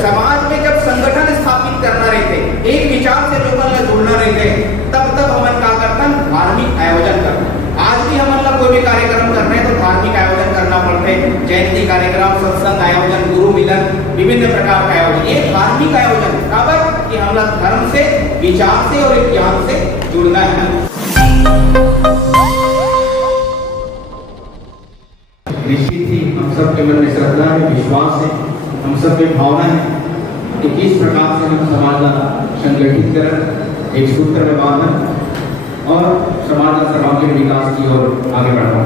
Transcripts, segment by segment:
समाज में जब संगठन स्थापित करना रहते, एक विचार से लोगों ने जुड़ना रहते, तब हमन का करतन धार्मिक आयोजन करते। आज भी हमन ला कोई भी कार्यक्रम करना है तो धार्मिक आयोजन करना पड़ते, जयंती कार्यक्रम, सत्संग आयोजन, गुरु मिलन, विभिन्न प्रकार का आयोजन। ये धार्मिक आयोजन काबर कि हम लोग धर्म से, विचार से और ज्ञान से जुड़ना है। निश्चित ही हम सबके मन में श्रद्धा है, विश्वास है, हम सब में भावना है कि किस प्रकार से हम समाज का संगठित कर एक सूत्र में बांधन और समाज का सर्वांगीण विकास की ओर आगे बढ़ना।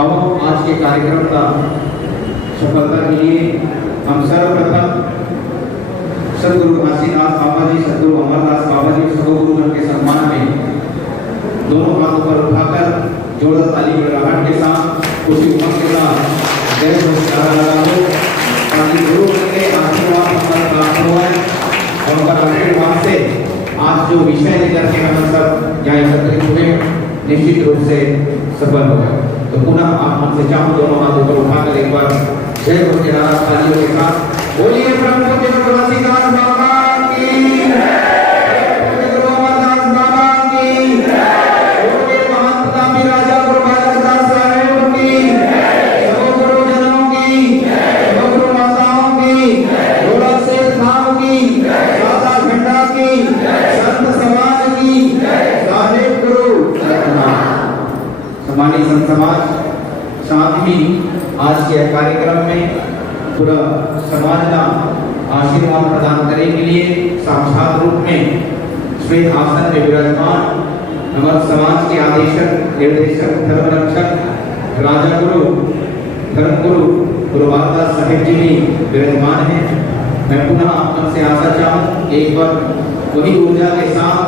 आओ आज के कार्यक्रम का सफलता के लिए हम सर्वप्रथम सदगुरु घासीदास बाबा जी, सदगुरु अमरदास बाबा जी, सदगुरुगण के सम्मान में दोनों हाथों पर उठाकर जोरदार ताली बड़ाहट के साथ, खुशी उमंग के साथ जय घोषणारा लगा दो ताकि गुरु के आशीर्वाद हमारा प्राप्त हुआ है और उनका आशीर्वाद से आज जो विषय लेकर के हम सब यहाँ एकत्रित हुए निश्चित रूप से सफल हो गए। तो पुनः आप हमसे चाहो दोनों हाथ ऊपर उठाकर एक बार जय घोषणारा तालियों के साथ बोलिए प्रभु के घासीदास बाबा की जय, गुरु अमरदास बाबा की जय, सम्मानित संत समाज, साथ ही आज के कार्यक्रम में पूरा समाज का आशीर्वाद प्रदान करने के लिए साक्षात रूप में श्वेत आसन में विराजमान हमारे समाज के आदेशक, निर्देशक, धर्म रक्षक, राजा गुरु, धर्म गुरु गुरु बाबा साहेब जी भी विराजमान हैं। मैं पुनः आप मन से आशा चाहूँ एक बार वही ऊर्जा के साथ,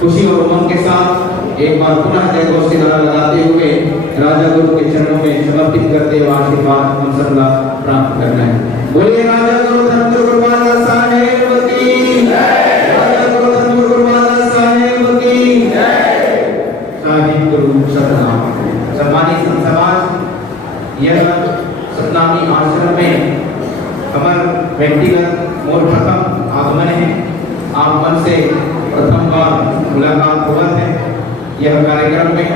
खुशी और उमंग के साथ एक बार पुनः जय घोषणारा लगाते हुए राजा गुरु के चरणों में समर्पित करते हुए आशीर्वाद हम सब प्राप्त करना है। बोलिए राजा गुरु धर्म गुरु गुरु बाबा साहेब की जय, राजा गुरु धर्म गुरु गुरु बाबा साहेब की जय, साहिब गुरु सतनाम। सम्मानित संत समाज, यह सतनामी आश्रम में हमार व्यक्तिगत मोर प्रथम आगमन है। आप मन से प्रथम बार मुलाकात हुआ है यह कार्यक्रम में।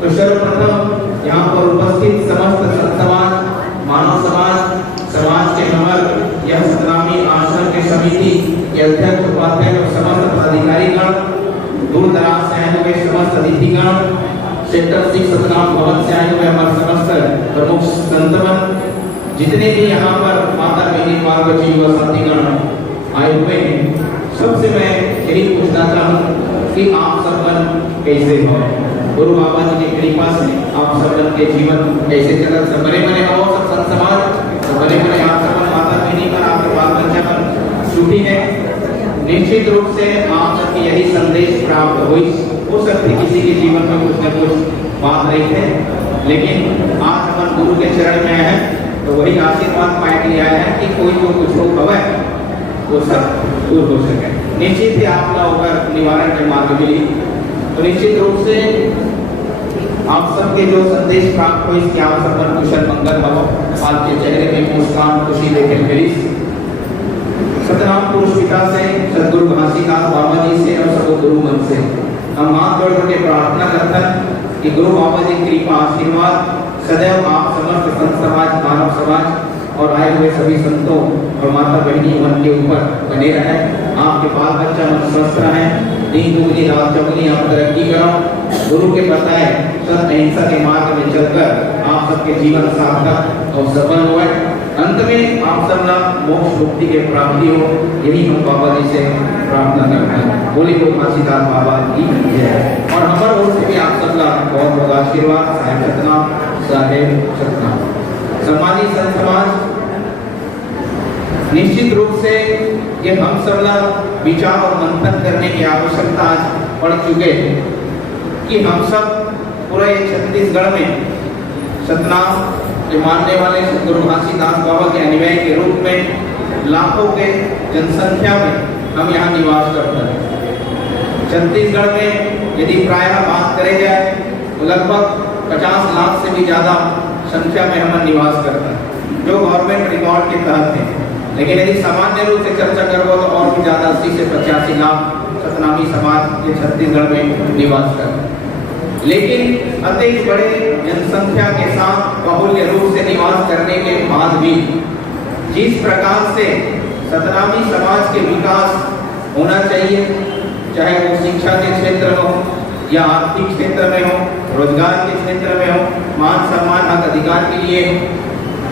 तो सर्वप्रथम यहाँ पर उपस्थित समस्त संत समाज, मानव समाज, समाज के हमार यह सतनामी आश्रम के समिति के अध्यक्ष, उपाध्यक्ष और समस्त पदाधिकारीगण, दूर दराज से आए हुए समस्त अतिथिगण, सेक्टर 6 सतनाम भवन से आए हुए हमारे समस्त प्रमुख संतगण, जितने भी यहाँ पर माता बहनी मार्ग व साथीगण आए हुए हैं, सबसे मैं यही पूछना चाहूँ कि आप सब कैसे हो। गुरु बाबा जी की कृपा से आप सब के जीवन कैसे चल सब बने बने हो, सब संत समाज तो बने बने आप सब माता बहनी पर आपके बाल बच्चा पर छुट्टी है। निश्चित रूप से आप सबकी यही संदेश प्राप्त हुई। हो सकती किसी के जीवन में कुछ न कुछ बात रही है, लेकिन आज हम गुरु के चरण में आए हैं तो वही आशीर्वाद पाए के आए हैं कि कोई जो कुछ हो भवे वो सब दूर हो सके। निश्चित ही आप लोगों का निवारण के मार्ग मिली। तो निश्चित रूप से आप सबके जो संदेश प्राप्त हुए इसकी आप सब पर कुशल मंगल हो, आपके चेहरे में मुस्कान खुशी देखे मेरी सतनाम पुरुष पिता से, सदगुरु घासीदास बाबा जी से और सब गुरु मन से हम हाथ जोड़ के प्रार्थना करते हैं कि गुरु बाबा जी की कृपा आशीर्वाद सदैव आप समस्त संत समाज, मानव समाज और आए हुए सभी संतों और माता बहनी मन के ऊपर बने रहे। आपके बाल बच्चा मन स्वस्थ रहे, दिन दुगनी रात चौगनी आप तरक्की करो। गुरु के बताए सत्य अहिंसा के मार्ग में चलकर आप सबके जीवन सार्थक और सफल हुए। अंत में आप सब मोक्ष मुक्ति के प्राप्ति हो, यही हम बाबा जी से प्रार्थना करते हैं। बोली गुरु घासीदास बाबा की जय। और हमारे ओर से भी आप सब बहुत बहुत आशीर्वाद। साहेब सतनाम, साहेब सतनाम। सम्मानित संत समाज, निश्चित रूप से ये हम सब विचार और मंथन करने की आवश्यकता आज पड़ चुके हैं कि हम सब पूरे छत्तीसगढ़ में सतनाम के मानने वाले सदगुरु घासीदास बाबा के अनुयायी के रूप में लाखों के जनसंख्या में हम यहाँ निवास करते हैं। छत्तीसगढ़ में यदि प्रायः बात करें जाए तो लगभग 50 लाख से भी ज़्यादा संख्या में हम निवास करते हैं, जो गवर्नमेंट रिकॉर्ड के तहत है। लेकिन यदि सामान्य रूप से चर्चा करो तो और भी ज्यादा 80 से 85 लाख सतनामी समाज के छत्तीसगढ़ में निवास करते हैं। लेकिन अत्यधिक बड़े जनसंख्या के साथ बहुल्य रूप से निवास करने के बाद भी जिस प्रकार से सतनामी समाज के विकास होना चाहिए, चाहे वो शिक्षा के क्षेत्र में हो या आर्थिक क्षेत्र में हो, रोजगार के क्षेत्र में हो, मान सम्मान हक अधिकार के लिए हो,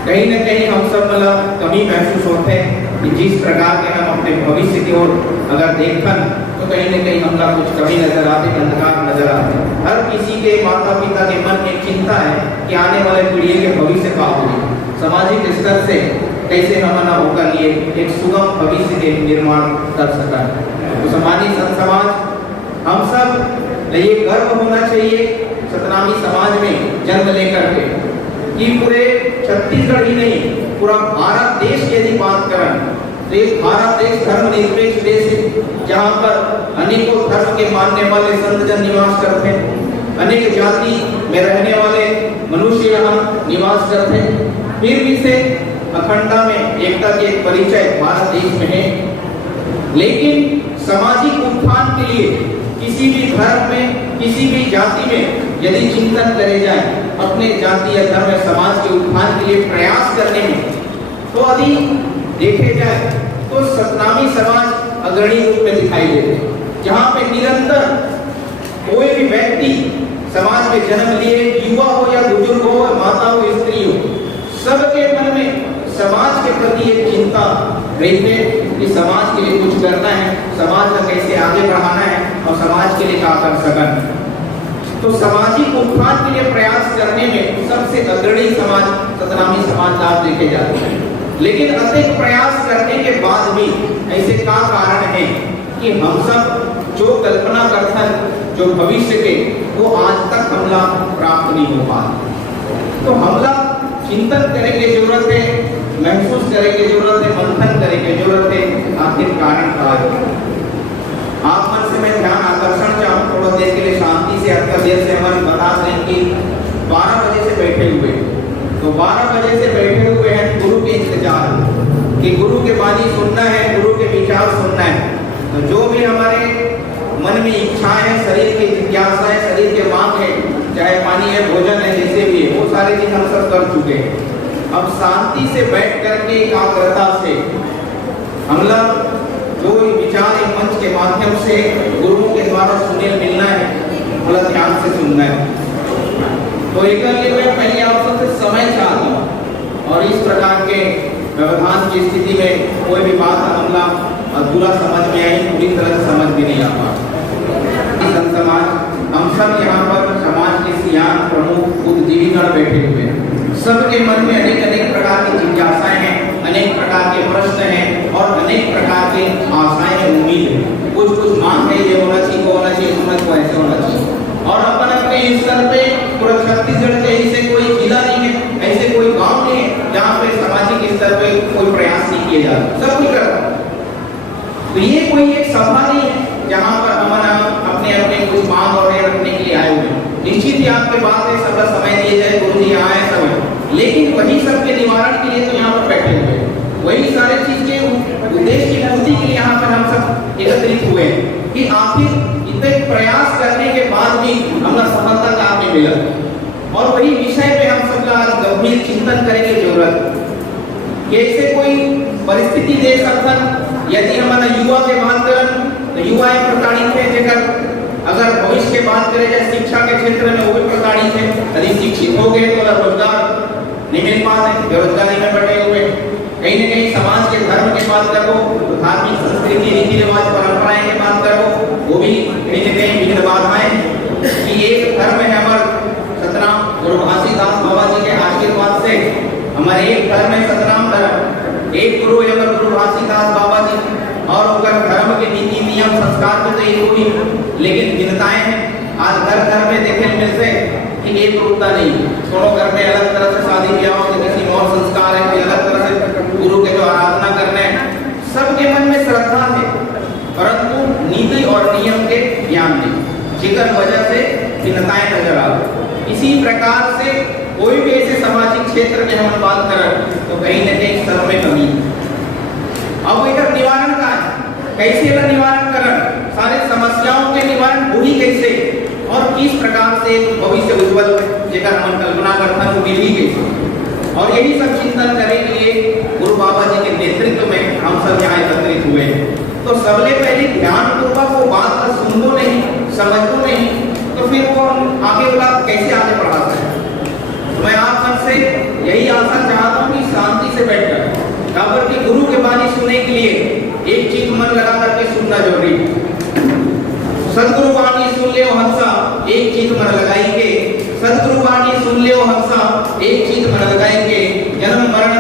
कहीं न कहीं हम सब मतलब कमी महसूस होते हैं कि जिस प्रकार के हम अपने भविष्य की ओर अगर देखन तो कहीं न कहीं हमला कुछ कमी नजर आते, अंधकार नजर आते। हर किसी के माता पिता के मन में चिंता है कि आने वाले पीढ़ी के भविष्य का होगी, सामाजिक स्तर से कैसे हम ना होकर लिए एक सुगम भविष्य के निर्माण कर सका। तो सामाजिक समाज हम सब ये गर्व होना चाहिए सतनामी समाज में जन्म लेकर के कि पूरे छत्तीसगढ़ ही नहीं पूरा भारत देश की यदि बात करें तो ये भारत देश धर्मनिरपेक्ष देश है, जहाँ पर अनेकों धर्म के मानने वाले संत जन निवास करते हैं, अनेक जाति में रहने वाले मनुष्य यहाँ निवास करते हैं। फिर भी से अखंडता में एकता के एक परिचय भारत देश में है। लेकिन सामाजिक उत्थान के लिए किसी भी धर्म में, किसी भी जाति में यदि चिंतन करे जाए, अपने जाति या धर्म या समाज के उत्थान के लिए प्रयास करने में, तो यदि देखे जाए तो सतनामी समाज अग्रणी रूप में दिखाई देते हैं, जहाँ पे निरंतर कोई भी व्यक्ति समाज में जन्म लिए, युवा हो या बुजुर्ग हो, माता हो, स्त्री हो, सबके मन में समाज के प्रति एक चिंता रहती है कि समाज के लिए कुछ करना है, समाज को कैसे आगे बढ़ाना है और समाज के लिए क्या कर सकन। तो सामाजिक उत्थान के लिए प्रयास करने में सबसे अग्रणी समाज सतनामी समाज आप देखे जाते हैं। लेकिन अधिक प्रयास करने के बाद भी ऐसे क्या कारण है कि हम सब जो कल्पना करते हैं जो भविष्य के, वो आज तक हमला प्राप्त नहीं हो पाता। तो हमला चिंतन करने की जरूरत है, महसूस करने की जरूरत है, मंथन करने की जरूरत है, आखिर कारण क्या है। आप मन से मैं ध्यान आकर्षण चाहूँ थोड़ा देर के लिए, शांति से आपका देर से हम बता दें कि 12 बजे से बैठे हुए, तो 12 बजे से बैठे हुए हैं गुरु के इंतजार कि गुरु के वाणी सुनना है, गुरु के विचार सुनना है। तो जो भी हमारे मन में इच्छाएं हैं, शरीर की जिज्ञासा है, शरीर के मांग है, चाहे पानी है, भोजन है, जैसे भी है, वो सारे चीज हम सब कर चुके हैं। अब शांति से बैठ करके एकाग्रता से हम लोग जो विचार एक मंच के माध्यम से गुरु के द्वारा सुने मिलना है, मतलब ध्यान से सुनना है। तो एक पहले आप सबसे समय चाहता हूँ और इस प्रकार के व्यवधान की स्थिति में कोई भी बात हमला पूरा समझ में आई, पूरी तरह से समझ भी नहीं आ पा। समाज हम सब यहाँ पर समाज के सियान प्रमुख बुद्धिजीवीगण बैठे हुए हैं, सबके मन में अनेक अनेक प्रकार की जिज्ञासाएं हैं, अनेक प्रकार के प्रश्न हैं और अनेक प्रकार की आशाएं हैं, उम्मीद है, कुछ कुछ मांग है, ये होना चाहिए, वो होना चाहिए, समाज को ऐसे होना चाहिए। और अपन अपने स्तर पे पूरा छत्तीसगढ़ के ऐसे कोई जिला नहीं है, ऐसे कोई गांव नहीं है जहाँ पे सामाजिक स्तर पे कोई प्रयास नहीं किए जाते, सब कुछ करता। तो ये कोई एक सभा नहीं है जहाँ पर हम अपने अपने कुछ मांग और रखने के लिए आए हुए हैं। निश्चित ही आपके बात है, सब समय दिए जाए, गुरु जी आए सब, लेकिन वही सबके निवारण के लिए तो यहाँ पर बैठे हुए हैं, वही सारे चीज के उद्देश्य की पूर्ति के लिए यहाँ पर हम सब एकत्रित हुए हैं कि आखिर इतने प्रयास करने के बाद भी हमें सफलता का आपने मिला। और वही विषय पे हम सब का गंभीर चिंतन करने की जरूरत है। ऐसे कोई परिस्थिति देख सकता, यदि हमारा युवा के बात करें तो युवा एक प्रताड़ित है, जगह अगर भविष्य के बात करें जाए शिक्षा के क्षेत्र में वो भी प्रताड़ित है, यदि शिक्षित हो गए तो रोजगार नहीं मिल पाते, बेरोजगारी में बैठे हुए। कहीं न कहीं समाज के धर्म की बात करो तो धार्मिक संस्कृति रीति रिवाज परंपराएं की बात करो, वो भी कहीं न कहीं विघ्न बाधाएं कि एक धर्म है हमारा सतनाम गुरु घासीदास बाबा जी के आशीर्वाद से हमारे एक धर्म है सतनाम धर्म, एक गुरु है हमारे गुरु घासीदास बाबा जी, और उनका धर्म के नीति नियम संस्कार में तो एक हुई, लेकिन भिन्नताएं हैं। आज घर घर में देखने मिलते कि एक रूपता नहीं, दोनों घर में अलग तरह से शादी ब्याह के किसी और संस्कार है, कोई अलग तरह से गुरु के जो आराधना करने हैं, सबके मन में श्रद्धा है परंतु नीति और नियम के ज्ञान नहीं, जिकर वजह से भिन्नताएं नजर आती। इसी प्रकार से कोई भी ऐसे सामाजिक क्षेत्र की हम बात करें तो कहीं न कहीं सब में कमी, कैसे का निवारण करन, सारे समस्याओं के निवारण हुई कैसे और किस प्रकार से भविष्य उज्जवल जेकर हम कल्पना करता वो मिली कैसे। और यही सब चिंतन करने के लिए गुरु बाबा जी के नेतृत्व में हम सब यहाँ एकत्रित हुए। तो सबले पहले ध्यान पूर्वक वो बात का सुन दो नहीं, समझ दो नहीं, तो फिर वो आगे वाला कैसे आगे बढ़ाते हैं। तो मैं आप सबसे यही आशा चाहता हूँ कि शांति से बैठकर काबर की गुरु के वाणी सुनने के लिए एक चीज मन लगा करके सुनना जरूरी है। सदगुरु वाणी सुन ले हंसा एक चीज मन लगाएंगे, सदगुरु वाणी सुन ले हंसा एक चीज मन लगाएंगे, जन्म मरण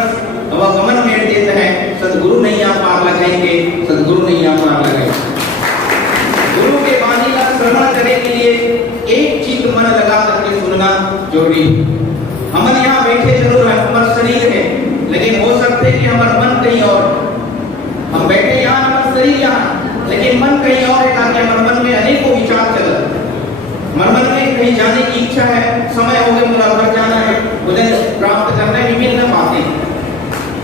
व गमन मेट देते हैं, सदगुरु नहीं आप पार लगाएंगे, सदगुरु नहीं आप पार लगाएंगे। गुरु के वाणी का श्रवण करने के लिए एक चीज मन लगा करके सुनना जरूरी। हम यहाँ बैठे जरूर है, हमारा शरीर है, लेकिन हो सकते है कि हमारा मन कहीं और, हम बैठे यहाँ हमारा शरीर यहाँ, लेकिन मन कहीं और है, ताकि हमारे मन में अनेकों विचार चल, हमारे मन में कहीं जाने की इच्छा है, समय हो गया मुझे घर जाना है, मुझे प्राप्त करना है विभिन्न बातें।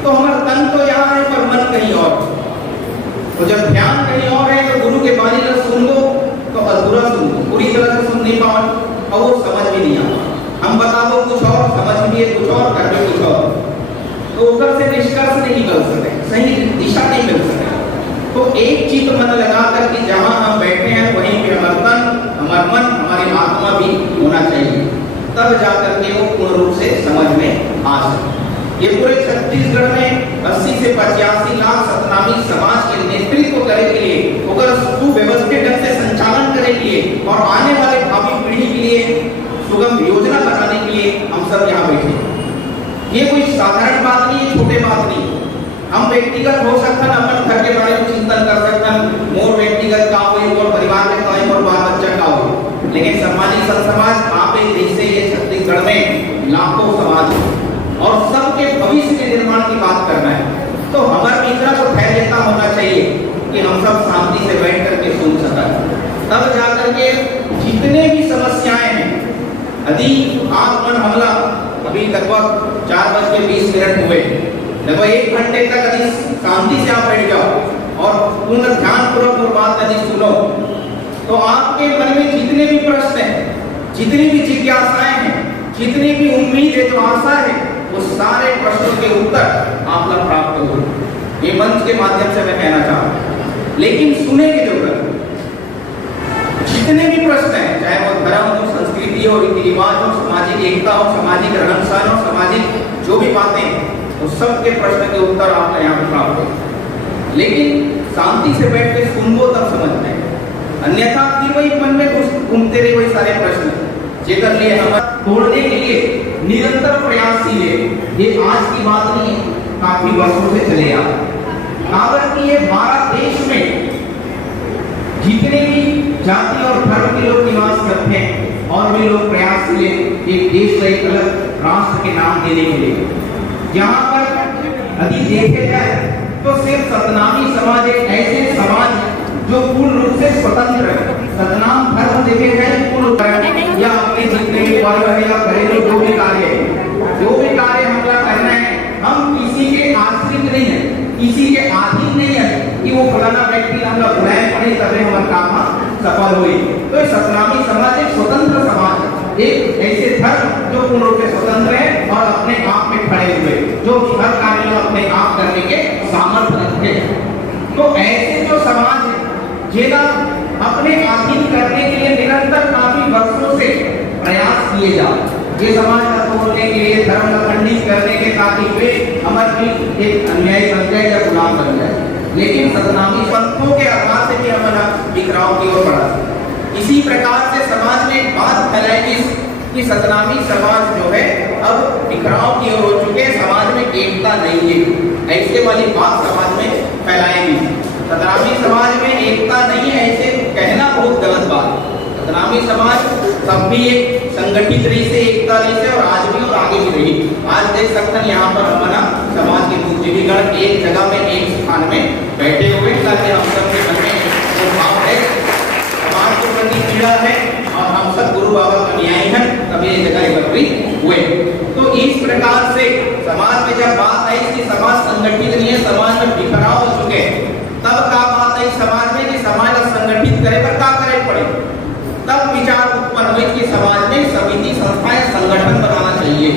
तो हमारा तन तो यहाँ है पर मन कहीं और। तो जब ध्यान कहीं और है तो गुरु के वाणी का सुन लो तो अधूरा सुन लो, पूरी तरह से सुन नहीं पाओ और वो समझ भी नहीं आता। हम बता दो कुछ और, समझ भी कुछ और, कर भी कुछ और, तो ऊपर से निष्कर्ष नहीं निकल सकते, सही दिशा नहीं मिल सकती। तो एक चीज मन लगा कर कि जहां हम बैठे हैं वहीं पे हमारा तन, हमारा मन, हमारी आत्मा भी होना चाहिए, तब जाकर के वो पूर्ण रूप से समझ में आ सके। ये पूरे छत्तीसगढ़ में 80 से 85 लाख सतनामी समाज के नेतृत्व करने के लिए, अगर सुव्यवस्थित ढंग से संचालन करने के लिए और आने वाले भावी पीढ़ी के लिए सुगम योजना बनाने के लिए हम सब यहाँ बैठे। ये कोई साधारण बात नहीं है, छोटे बात नहीं। हम व्यक्तिगत हो सकता है अपन घर के बारे में चिंतन कर सकता है, मोर व्यक्तिगत का हो और परिवार में का और बाल बच्चा का हो, लेकिन सामाजिक समाज आप एक देश से ये छत्तीसगढ़ में लाखों समाज और सबके भविष्य के निर्माण की बात करना है। तो हमारे इतना तो धैर्यता होना चाहिए कि हम सब शांति से बैठ करके सुन सकें, तब जाकर के जितने भी समस्याएं हैं, यदि आत्मन हमला अभी लगभग 4:20 हुए, लगभग 1 घंटे तक यदि शांति से आप बैठ जाओ और पूर्ण ध्यान पूर्वक और बात यदि सुनो, तो आपके मन में जितने भी प्रश्न हैं, जितनी भी जिज्ञासाएं हैं, जितनी भी उम्मीद है, जो आशा है, वो सारे प्रश्नों के उत्तर आप लोग प्राप्त हो। ये मंच के माध्यम से मैं कहना चाहता हूँ, लेकिन सुने की जरूरत। जितने भी प्रश्न हैं, चाहे वो धर्म हो, संस्कृति हो, रीति रिवाज हो, सामाजिक एकता हो, सामाजिक रहन सहन हो, सामाजिक जो भी बातें हैं, तो सबके प्रश्न के उत्तर आप यहाँ पर प्राप्त हो। लेकिन शांति से बैठ के सुन लो तब समझ में, अन्यथा फिर वही मन में घूमते रहे वही सारे प्रश्न, जेकर लिए हम तोड़ने के लिए निरंतर प्रयासशील है। ये आज की बात नहीं, काफी वर्षों से चले आ कारण कि ये भारत देश में जितने भी जाति और धर्म के लोग निवास करते हैं और भी लोग प्रयासशील है एक देश का एक अलग राष्ट्र के नाम देने के लिए। यहाँ पर यदि देखे जाए तो सिर्फ सतनामी समाज एक ऐसे समाज जो पूर्ण रूप से स्वतंत्र है। सतनाम धर्म देखे जाए पूर्ण या अपने जितने भी वर्ग है या घरेलू जो भी कार्य हमला करना है, हम किसी के आश्रित नहीं है, किसी के अधीन नहीं है कि वो फलाना व्यक्ति हमला बुलाए पड़े तभी हमारा काम सफल हुई। तो सतनामी समाज एक स्वतंत्र समाज है, एक ऐसे धर्म जो पूर्ण रूप से स्वतंत्र है और अपने आप में खड़े हुए, जो हर कार्य में अपने आप करने के सामर्थ्य रखते हैं। तो ऐसे जो समाज है जेना अपने अधीन करने के लिए निरंतर काफी वर्षों से प्रयास किए जाए, ये समाज को तोड़ने के लिए, धर्म को खंडित करने के, ताकि वे हमारे एक अन्याय बन जाए या गुलाम बन जाए। लेकिन सतनामी पंथों के आधार से भी हमारा बिखराव की ओर बढ़ा। इसी प्रकार से समाज में एक बात फैलाई कि सतनामी समाज जो है अब बिखराव की ओर हो चुके, समाज में एकता नहीं है, ऐसे वाली बात समाज में फैलाएंगी। सतनामी समाज में एकता नहीं है ऐसे कहना बहुत गलत बात। सतनामी समाज सब भी एक संगठित रही से, एकता रही से और आज भी और आगे भी रही। आज देख सकते हैं यहाँ पर हमारा समाज के बुद्धिजीवीगण एक जगह में एक स्थान में बैठे हुए, ताकि हम सब के मन में जो भाव है, समाज के प्रति पीड़ा है और हम सब गुरु बाबा का न्याय है, तभी ये जगह एकत्रित हुए। तो इस प्रकार से समाज में जब बात आई कि समाज संगठित नहीं है, समाज में बिखराव हो चुके, तब का बात आई समाज संगठन बनाना चाहिए।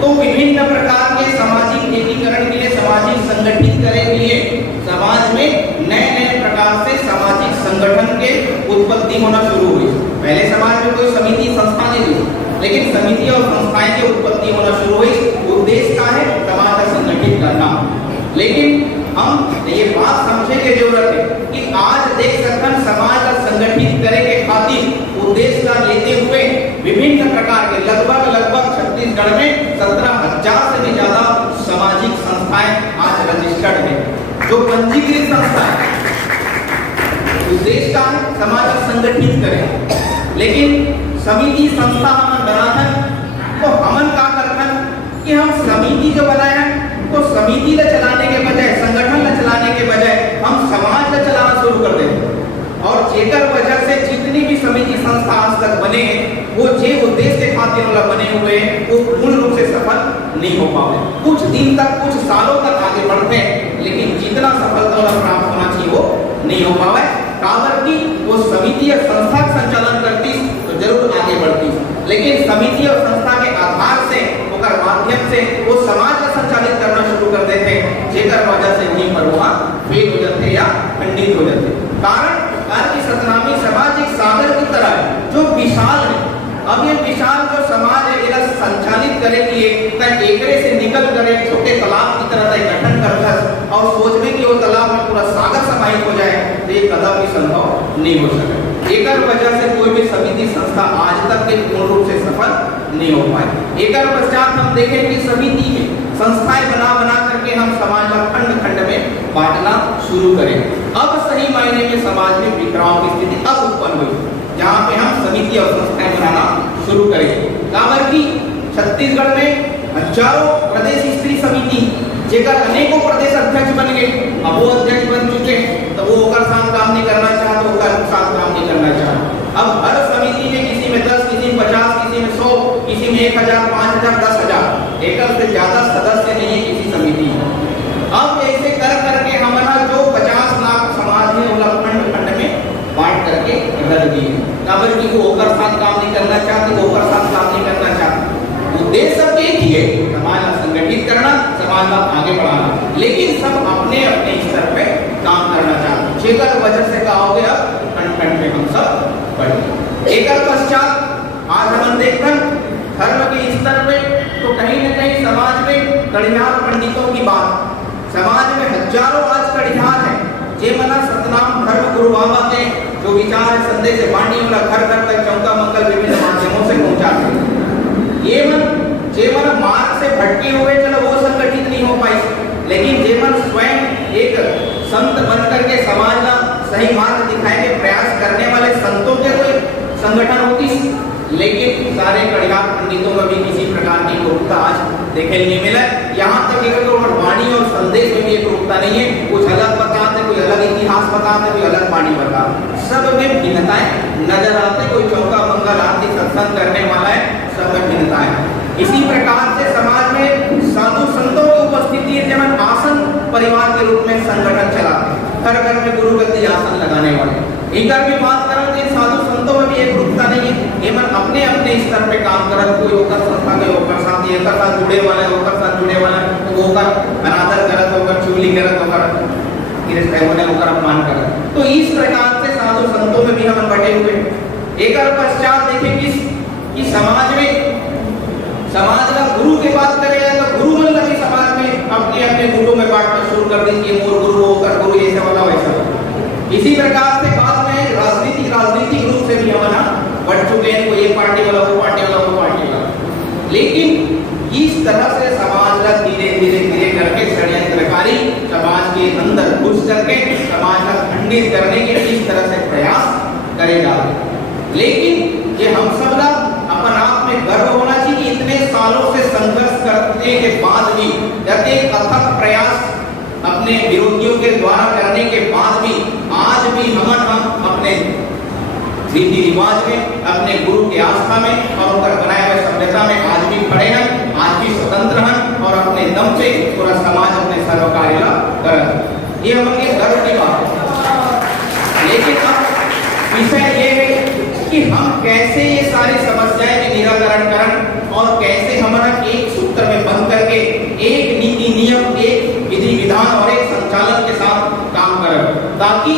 तो विभिन्न प्रकार के सामाजिक एकीकरण के लिए, सामाजिक संगठित करने के लिए समाज में नए नए प्रकार से सामाजिक संगठन के उत्पत्ति होना शुरू हुई। पहले समाज में कोई समिति संस्था नहीं थी, लेकिन समिति और संस्थाएं की उत्पत्ति होना शुरू हुई। उद्देश्य क्या है? समाज को संगठित करना। लेकिन हम ये बात समझने की जरूरत है कि आज देख सकते हैं समाज का संगठित करे के खातिर उद्देश्य का लेते हुए विभिन्न प्रकार के लगभग छत्तीसगढ़ में 17,000 से भी ज्यादा सामाजिक संस्थाएं आज रजिस्टर्ड है, जो पंजीकृत संस्था है। उद्देश्य का समाज को संगठित करें। लेकिन समिति संस्था हम बनाते तो हमन का करते कि हम समिति जो बनाए हैं तो समिति ला चलाने के बजाय, संगठन ला चलाने के बजाय हम समाज ला चलाना शुरू कर देते। और जेकर वजह से जितनी भी समिति संस्था आज तक बने वो जे उद्देश्य के खातिर वाला बने हुए वो पूर्ण रूप से सफल नहीं हो पाए। कुछ दिन तक, कुछ सालों तक आगे बढ़ते हैं, लेकिन जितना सफलता वाला प्राप्त होना चाहिए वो नहीं हो पाए। काबर की वो समिति या संस्था का संचालन करती तो जरूर आगे बढ़ती, लेकिन समिति और संस्था के आधार से ओकर माध्यम से वो समाज का संचालित करना शुरू कर देते, जेकर वजह से वहीं पर वहाँ फेल हो जाते या खंडित हो जाते। कारण की सतनामी समाज एक सागर की तरह है जो विशाल है। अब ये विशाल जो समाज है इला संचालित करे के लिए एकरे से निकल कर एक छोटे तालाब की तरह गठन करता है और सोच में कि वो तालाब में पूरा सागर समाहित हो जाए तो ये कदम भी संभव नहीं हो सके। एकर वजह से कोई भी समिति संस्था आज तक के पूर्ण रूप से सफल नहीं हो पाए। एकर पश्चात हम देखें कि समिति में संस्थाएं बना करके हम समाज का खंड खंड में बांटना शुरू करें। अब सही मायने में समाज में बिखराव की स्थिति अब उत्पन्न हुई, जहाँ पे हम समिति और संस्थाएं बनाना शुरू करें। काबर की छत्तीसगढ़ में हजारों प्रदेश स्त्री समिति जेकर अनेकों प्रदेश अध्यक्ष बन गए, अब वो अध्यक्ष बन चुके तो वो ओकर साथ काम नहीं करना चाहता, तो ओकर साथ काम नहीं करना चाहता। अब हर समिति में किसी में 10, किसी में 50, किसी में 100, किसी में 1000, 5000, 10,000 एकल से ज्यादा सदस्य नहीं है किसी समिति में। अब ऐसे कर करके हमारा जो 50 लाख समाज है वो खंड खंड में बांट करके रख दिए। काबर की वो ओकर साथ काम नहीं करना चाहते, वो ओकर साथ काम नहीं करना चाहते। उद्देश्य सब एक ही है, समाज को संगठित करना, समाज को आगे बढ़ाना, लेकिन सब अपने अपने स्तर पे काम करना चाहते। जेकर वजह से क्या हो गया, खंड खंड में हम सब बढ़े। एकर पश्चात आज हम देखते हैं धर्म के स्तर पे तो कहीं न कहीं समाज में कड़ियाल पंडितों की बात, समाज में हजारों आज कड़ियाल है जे मना सतनाम धर्म गुरु बाबा के जो विचार है संदेश है बाणी वाला घर घर तक चौका मंगल विभिन्न माध्यमों से पहुंचाते। ये मन जेमन मार्ग से भटके हुए चलो वो संगठित नहीं हो पाई, लेकिन जेमन स्वयं एक संत बनकर के समाज का सही मार्ग दिखाने के प्रयास करने वाले संतों के कोई संगठन होती, लेकिन सारे कड़ियाल पंडितों में भी किसी प्रकार की रूपता आज देखे नहीं मिला। यहाँ तक तो वाणी और संदेश में भी एक रूपता नहीं है, कुछ अलग बताते, कोई अलग इतिहास बताते, कोई अलग वाणी बताते, सब में भिन्नताएं नजर आते। कोई चौका मंगल आरती सत्संग करने वाला है, सब में भिन्नताएं। इसी प्रकार से समाज में साधु संतों की उपस्थिति है, जब आसन परिवार के रूप में संगठन चलाते, घर घर में गुरु गद्दी आसन लगाने वाले। इनका भी बात करें तो साधु संतों में भी एक रूपता नहीं है, एमन अपने अपने स्तर पे काम करत, कोई ओकर संस्था के ओकर साथ एकर साथ जुड़े वाला, ओकर साथ जुड़े वाला, तो ओकर अनादर करत, ओकर चुगली करत, ओकर गिरफ्तार ओकर अपमान करत। तो इस प्रकार से साधु संतों में भी हम बटे हुए। एकर पश्चात देखें कि समाज में समाज का गुरु की बात करें तो गुरु मन भी समाज में अपने अपने गुरुओं में बांटना शुरू कर देंगे, मोर गुरु होकर गुरु ऐसा वाला वैसा। इसी प्रकार से बाद में राजनीतिक रूप से भी हमारा बढ़ चुके हैं, कोई ये पार्टी वाला, वो पार्टी वाला, वो पार्टी वाला। लेकिन इस तरह से समाज का धीरे धीरे करके षड्यंत्रकारी समाज के अंदर घुस करके समाज का खंडित करने के इस तरह से प्रयास करेगा। लेकिन ये हम सब का अपन आप में गर्व होना चाहिए कि इतने सालों से संघर्ष करने के बाद भी, एक अथक प्रयास अपने विरोधियों के द्वारा करने के बाद भी आज भी हम अपने रीति रिवाज में, अपने गुरु की आस्था में और उनका बनाए हुए सभ्यता में आज भी खड़े हैं, आज भी स्वतंत्र हैं और अपने दम से पूरा समाज अपने सर्व कार्य कर। ये हमारे गर्व की बात है। लेकिन अब विषय ये है कि हम कैसे ये सारी समस्याएं के निराकरण करें और कैसे हमारा एक सूत्र में बंद करके एक नीति नियम, एक विधि विधान और एक संचालन के साथ काम करें, ताकि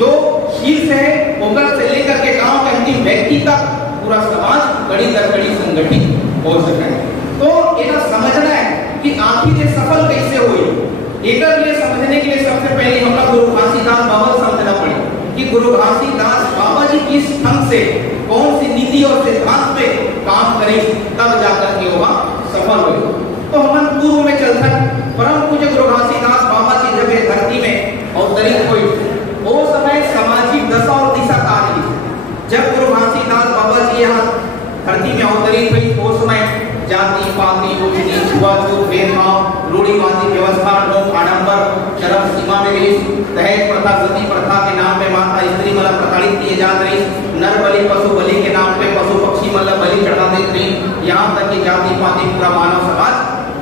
जो शीर्ष है ऊपर से लेकर के गांव के अंतिम व्यक्ति तक पूरा समाज कड़ी दर कड़ी संगठित हो सके। तो ये समझना है कि आखिर ये सफल कैसे हुई। एक लिए समझने के लिए सबसे पहले हमरा गुरु घासीदास बाबा समझना पड़े कि गुरु घासीदास बाबा जी किस ढंग से कौन सी नीति और सिद्धांत पे काम करे, तब जाकर के वह सफल हुए। तो हम पूर्व में चलता परम पूज्य गुरु घासीदास बाबा जी जब ये धरती में अवतरित हुई, वो समय सामाजिक दशा और दिशा का रही। जब गुरु घासीदास बाबा जी यहाँ धरती में अवतरित हुई, वो समय जाति पाति उच्च छुआछूत भेदभाव रूढ़िवादी व्यवस्था लोक आडंबर चरम सीमा में गई। दहेज प्रथा सती प्रथा के नाम पे माता स्त्री मतलब प्रताड़ित किए जा रही। नर बलि पशु बलि के नाम पे पशु पक्षी मतलब बलि चढ़ा देते रही। यहाँ तक कि जाति पाति पूरा मानव समाज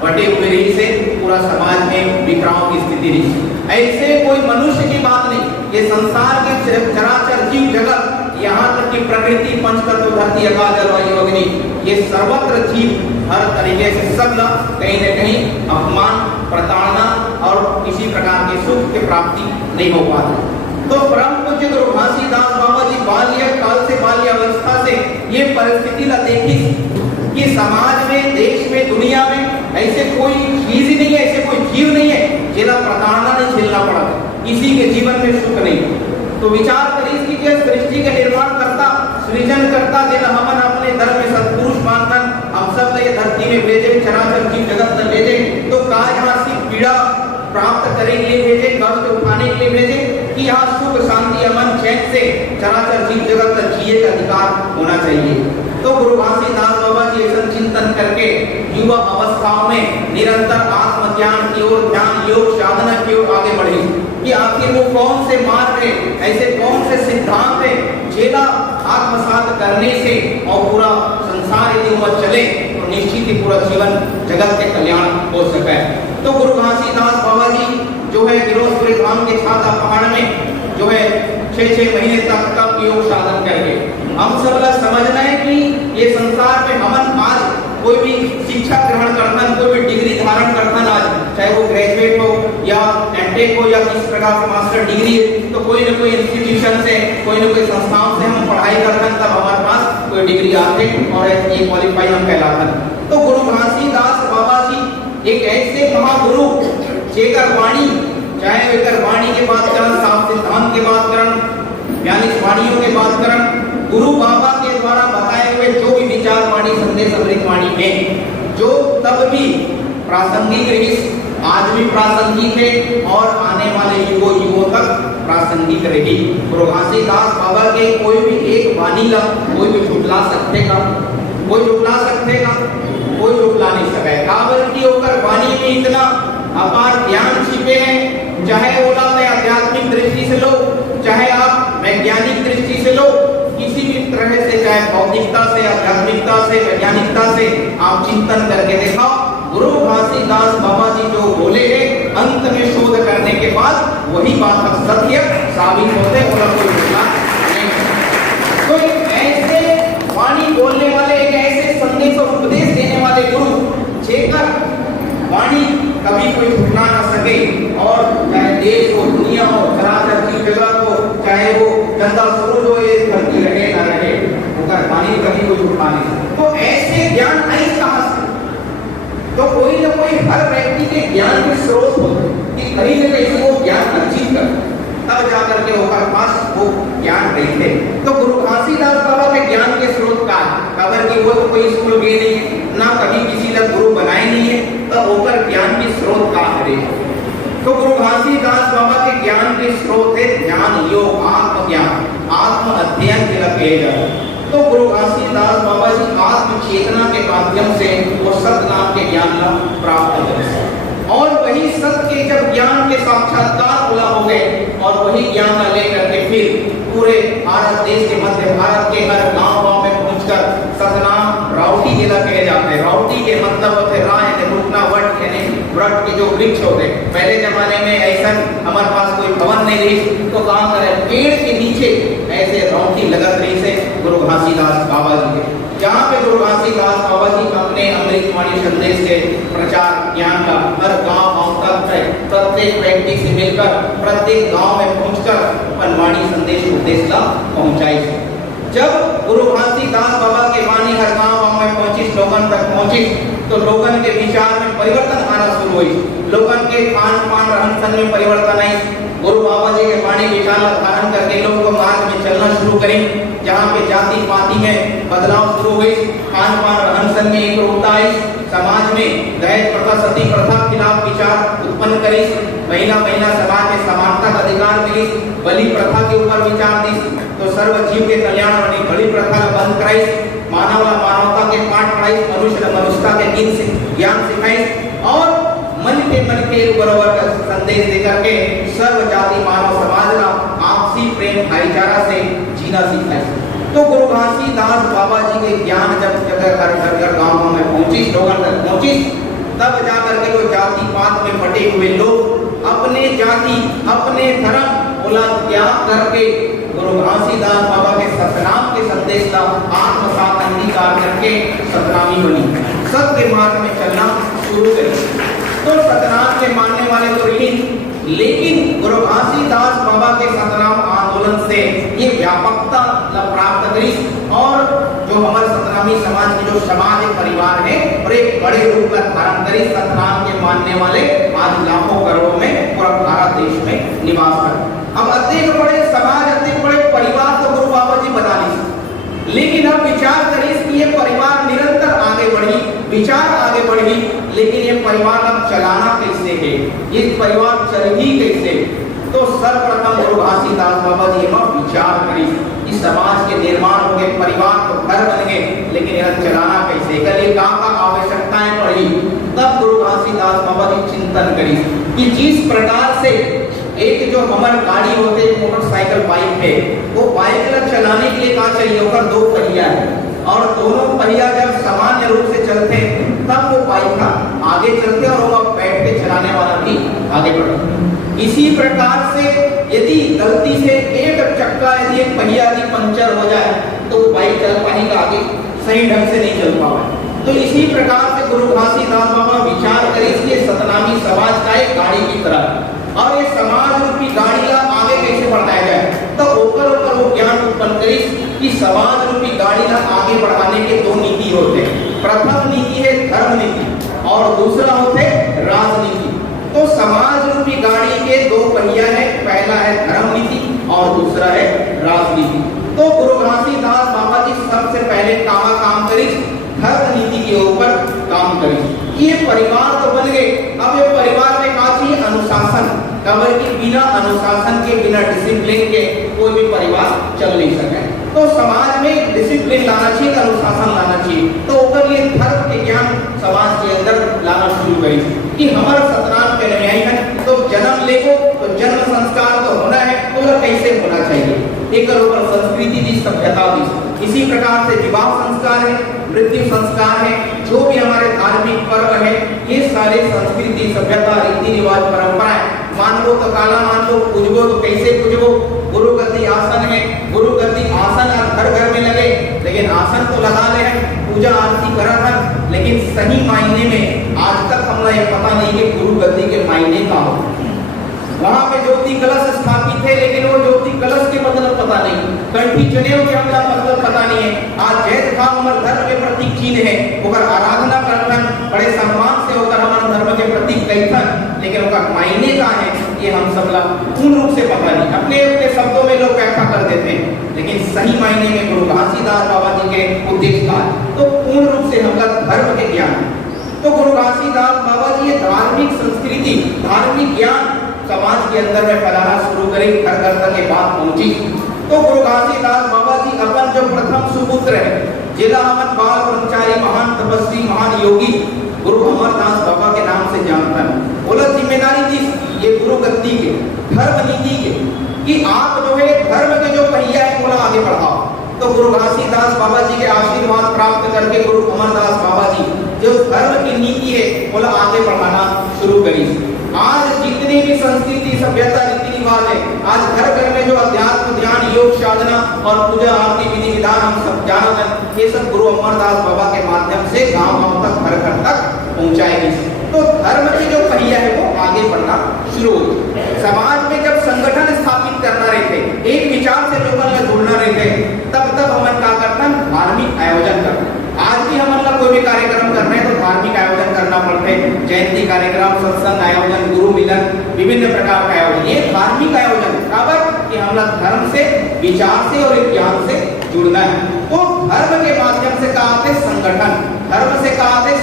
बटे हुए रही से पूरा समाज में विकराव की स्थिति रही। ऐसे कोई मनुष्य की बात नहीं, ये संसार के चराचर जीव जगत यहाँ तक कि प्रकृति पंचतत्व धरती आकाश जल वायु अग्नि, ये सर्वत्र जीव हर तरीके से सब कहीं न कहीं अपमान प्रताड़ना और किसी प्रकार के सुख की प्राप्ति नहीं हो पाती। तो परम पूज्य गुरु घासीदास बाबा जी बाल्य काल से बाल्यावस्था से ये परिस्थिति ला देखी कि समाज में, देश में, दुनिया में ऐसे कोई चीज ही नहीं है, ऐसे कोई जीव नहीं है जिला प्रताड़ना नहीं झेलना पड़ा, किसी के जीवन में सुख नहीं। तो विचार करिए कि जो सृष्टि के निर्माण करता, सृजन करता, जिला हमन अपने धर्म में सत्पुरुष मानकर हम सब ये धरती में भेजे, चराचर जीव जगत में भेजे, तो का यहाँ सिर्फ पीड़ा प्राप्त करने के लिए भेजे, कष्ट उठाने के लिए भेजे, कि यहाँ सुख शांति अमन चैन से चराचर जीव जगत का जिए का अधिकार होना चाहिए। तो गुरु घासीदास बाबा जी ऐसा चिंतन करके युवा अवस्थाओं में निरंतर आत्मज्ञान की ओर, ध्यान योग साधना की ओर आगे बढ़े कि आखिर वो कौन से मार्ग है, ऐसे कौन से सिद्धांत है जेला आत्मसात करने से और पूरा संसार यदि वह चले तो निश्चित ही पूरा जीवन जगत के कल्याण हो सके। तो गुरु घासीदास बाबा जी जो है गिरोधपुरी धाम के छाता पहाड़ में जो है 6-6 महीने तक का योग साधन करके हम सब समझना है कि ये संसार में हमन आज कोई भी शिक्षा ग्रहण करना, कोई भी डिग्री धारण करना, आज चाहे वो ग्रेजुएट हो या एमटेक हो या किस प्रकार से मास्टर डिग्री है, तो कोई न कोई इंस्टीट्यूशन से, कोई न कोई संस्थाओं से हम पढ़ाई करना, तब हमारे पास कोई डिग्री आते और ये क्वालिफाई हम कहलाते। तो गुरु घासीदास बाबा जी एक ऐसे महागुरु जेकर वाणी, चाहे एकर वाणी के बात करन, साफ सिद्धांत के बात करन, 42 वाणियों के बात करन, गुरु बाबा के द्वारा बताए हुए जो भी विचार वाणी संदेश अमृत वाणी में जो तब भी प्रासंगिक रही, आज भी प्रासंगिक है और आने वाले युगों तक प्रासंगिक रही। गुरु घासीदास बाबा के कोई भी एक वाणी ला कोई भी झुटला सकते का, कोई झुटला सकते का, कोई झुटला नहीं सके। काबर की होकर वाणी में इतना अपार ज्ञान छिपे हैं, चाहे वो आध्यात्मिक दृष्टि से लो, चाहे आप वैज्ञानिक दृष्टि से लो, किसी भी तरह से, चाहे भौतिकता से, आध्यात्मिकता से, वैज्ञानिकता से आप चिंतन करके देखो, गुरु घासीदास बाबा जी जो बोले हैं अंत में शोध करने के बाद वही बात अब सत्य साबित होते और कोई झूठा नहीं। तो ऐसे वाणी बोलने वाले, एक ऐसे संदेश और उपदेश देने वाले गुरु जेकर वाणी कभी कोई झूठना ना सके, और चाहे देश हो, दुनिया हो, चराचर जीव जगत हो, चाहे वो गंदा सूरज हो, ये धरती रहे ना रहे, उनका वाणी कभी कोई झूठना नहीं। तो ऐसे ज्ञान नहीं कहां से, तो कोई ना कोई हर व्यक्ति के ज्ञान के स्रोत होते कि कहीं न कहीं वो ज्ञान अर्जित कर, तब जाकर के होकर पास वो ज्ञान रहते। तो गुरु घासीदास बाबा के ज्ञान के स्रोत का खबर कि वो तो कोई स्कूल गए नहीं है, ना कभी किसी ने गुरु बनाए नहीं है, तो होकर ज्ञान के स्रोत का है। तो गुरु घासीदास बाबा के ज्ञान के स्रोत है ज्ञान योग, आत्मज्ञान, आत्म अध्ययन के लगे। तो गुरु घासीदास बाबा जी आत्म चेतना के माध्यम से वो सत्य नाम के ज्ञान का प्राप्त कर, और वही सत्य के जब ज्ञान के साक्षात्कार पूरा हो गए और वही ज्ञान लेकर के फिर पूरे भारत देश के मध्य भारत के हर गांव में पहुंचकर सतनाम राउटी जिला कहे जाते हैं। राउटी के मतलब होते राय रुकना वट, यानी वट के जो वृक्ष होते। पहले जमाने में ऐसा हमारे पास कोई भवन नहीं रही, तो काम करे पेड़ के नीचे ऐसे राउटी लगत रही से गुरु घासीदास बाबा जी के। जहाँ पे गुरु घासीदास बाबा जी अपने अमृतवाणी संदेश से प्रचार ज्ञान का हर गांव तक प्रत्येक व्यक्ति से मिलकर प्रत्येक गांव में पहुंचकर अपन वाणी संदेश उपदेश ला पहुंचाई। जब गुरु घासीदास बाबा की वाणी हर गांव में पहुंची, लोगन तक पहुंची, तो लोगन के विचार में परिवर्तन आना शुरू हुई, लोगन के खान पान रहन सहन में परिवर्तन आई। गुरु बाबा जी के वाणी विचार धारण करके लोग को मार्ग में चलना शुरू करें, जहाँ पे जाति पाति में बदलाव शुरू हुए, खान पान रहन सहन में एक रूपता आई, समाज में दहेज प्रथा सती प्रथा खिलाफ विचार उत्पन्न करी, महिला समाज में समानता का अधिकार मिली, बलि प्रथा के ऊपर विचार दी, तो सर्व जीव के कल्याण वाली बलि प्रथा बंद कराई, मानवता के पाठ पढ़ाई, मनुष्य मनुष्यता के ज्ञान सिखाई और मन के बराबर का संदेश देकर के सर्व जाति मानव समाज का आपसी प्रेम भाईचारा से जीना सिखाई। तो गुरु घासीदास बाबा जी के ज्ञान जब जगह हर गांव में पहुंची, लोगों तक पहुंची, तब जाकर के वो जाति पात में बटे हुए लोग अपने जाति अपने धर्म बोला त्याग करके गुरु घासीदास बाबा के सतनाम के संदेश का आत्मसात अंगीकार करके सतनामी बनी, सत्य मार्ग में चलना शुरू करी। तो सतनाम के मानने वाले तो रही, लेकिन गुरु घासीदास बाबा के सतनाम आंदोलन से ये व्यापकता प्राप्त करी और जो हमारे सतनामी समाज के जो समाज परिवार है और एक बड़े रूप का धारण करी। सतनाम के मानने वाले आज लाखों करोड़ों में पूरा भारत देश में निवास कर। अब अत्यधिक बड़े समाज अत्यधिक बड़े परिवार तो गुरु बाबा जी बता नहीं, लेकिन अब विचार करें कि ये परिवार निरंतर आगे बढ़ी, विचार आगे बढ़ी, लेकिन ये परिवार अब चलाना कैसे है, ये परिवार चलेगी कैसे। तो सर्वप्रथम गुरु घासीदास बाबा जी में विचार करी, इस समाज के निर्माण हो गए, परिवार को घर बन गए, लेकिन यह चलाना कैसे, कल का आवश्यकताएं पड़ी। तब गुरु घासीदास बाबा जी चिंतन करी कि जिस प्रकार से एक जो हमारे गाड़ी होते मोटरसाइकिल बाइक है, वो बाइक चलाने के लिए कहाँ चाहिए होगा, दो पहिया है, और दोनों पहिया जब सामान्य रूप से चलते हैं तब वो बाइक आगे चलते और वो बैठ के चलाने वाला भी आगे बढ़ता। इसी प्रकार से यदि गलती से एक चक्का यदि एक पहिया यदि पंचर हो जाए तो बाइक चल पाएगा आगे, सही ढंग से नहीं चल पाएगा। तो इसी प्रकार से गुरु घासीदास बाबा विचार करें इसके सतनामी समाज का एक गाड़ी की तरह, और ये समाज रूपी गाड़ी का आगे कैसे बढ़ाया जाए। तो ऊपर वो ज्ञान उत्पन्न करी कि समाज रूपी गाड़ी का आगे बढ़ाने के दो नीति होते हैं। प्रथम नीति है धर्म नीति और दूसरा होते राजनीति। तो समाज रूपी गाड़ी के दो पहिया है, पहला है धर्म नीति और दूसरा है राजनीति। तो गुरु घासीदास बाबा जी सबसे पहले काम करी धर्म नीति के ऊपर काम करी। ये परिवार तो बन गए, अब ये परिवार में कहा चाहिए अनुशासन, कबर की बिना अनुशासन के बिना डिसिप्लिन के कोई भी परिवार चल नहीं सके। तो समाज में डिसिप्लिन लाना चाहिए, अनुशासन लाना चाहिए। तो ऊपर ये धर्म के ज्ञान समाज के अंदर लाना शुरू करी कि हमारा सतनाम के न्याय है, तो जन्म लेगो तो जन्म संस्कार तो होना है, तो कैसे होना चाहिए, एक ऊपर संस्कृति दी, सभ्यता दी। इसी प्रकार से विवाह संस्कार है, मृत्यु संस्कार है, जो भी हमारे धार्मिक पर्व है, ये सारे संस्कृति सभ्यता रीति रिवाज परंपराएं, मान लो तो काला मान लो, पूजगो तो कैसे पूजगो। गुरु गद्दी आसन है, गुरु गद्दी आसन घर घर में लगे, लेकिन आसन तो लगा ले हैं, पूजा आरती करा था, लेकिन सही मायने में आज तक हमें ये पता नहीं कि गुरु गद्दी के मायने का हो। वहां पे ज्योति कलश स्थापित है, लेकिन वो ज्योति कलश के मतलब पता नहीं, कंठी जनेऊ के हमला मतलब पता नहीं है। आज जैत था हमारे धर्म के प्रतीक चिन्ह है, ओकर आराधना करथन, बड़े सम्मान से होकर हमारे धर्म के प्रतीक कहथन, लेकिन ओकर मायने का है ये हम सब ला पूर्ण रूप से पता नहीं। अपने अपने शब्दों में लोग व्याख्या कर देते हैं, लेकिन सही मायने में गुरु घासीदास बाबा जी के उद्देश्य का तो पूर्ण रूप से हमला धर्म के ज्ञान। तो गुरु घासीदास बाबा जी ये धार्मिक संस्कृति धार्मिक ज्ञान समाज के अंदर में फैलाना शुरू करें, घर घर तक ये बात पहुंची। तो गुरु घासीदास बाबा जी अपन जो प्रथम सुपुत्र है, जिला अमन बाल ब्रह्मचारी महान तपस्वी महान योगी गुरु अमरदास बाबा के नाम से जानता है। बोला जिम्मेदारी थी ये गुरु गद्दी के धर्म नीति के कि आप जो है धर्म के जो पहिया है बोला आगे बढ़ाओ। तो गुरु घासीदास बाबा जी के आशीर्वाद प्राप्त करके गुरु अमरदास बाबा जी जो धर्म की नीति है बोला आगे बढ़ाना शुरू करी। आज जितनी भी संस्कृति सभ्यता रीति बात है। आज घर घर में जो अध्यात्म, ध्यान, योग, साधना और पूजा आरती विधि विधान हम सब जानते हैं, ये सब गुरु अमरदास बाबा के माध्यम से गांव-गांव तक, घर घर तक पहुंचाएगी। तो धर्म की जो पहिया है वो आगे बढ़ना शुरू हो। समाज में जब संगठन स्थापित करना रहते, एक विचार से लोगों ने जुड़ना रहते, तब हम क्या करते हैं, धार्मिक आयोजन करते। आज भी हम कोई भी कार्यक्रम कर रहे हैं तो धार्मिक आयोजन करना पड़ते हैं, जयंती कार्यक्रम, सत्संग आयोजन, गुरु मिलन, विभिन्न प्रकार का आयोजन। ये धार्मिक आयोजन बराबर कि हम धर्म से, विचार से और ज्ञान से जुड़ना है। तो धर्म के माध्यम से कहा थे संगठन, धर्म से कहा थे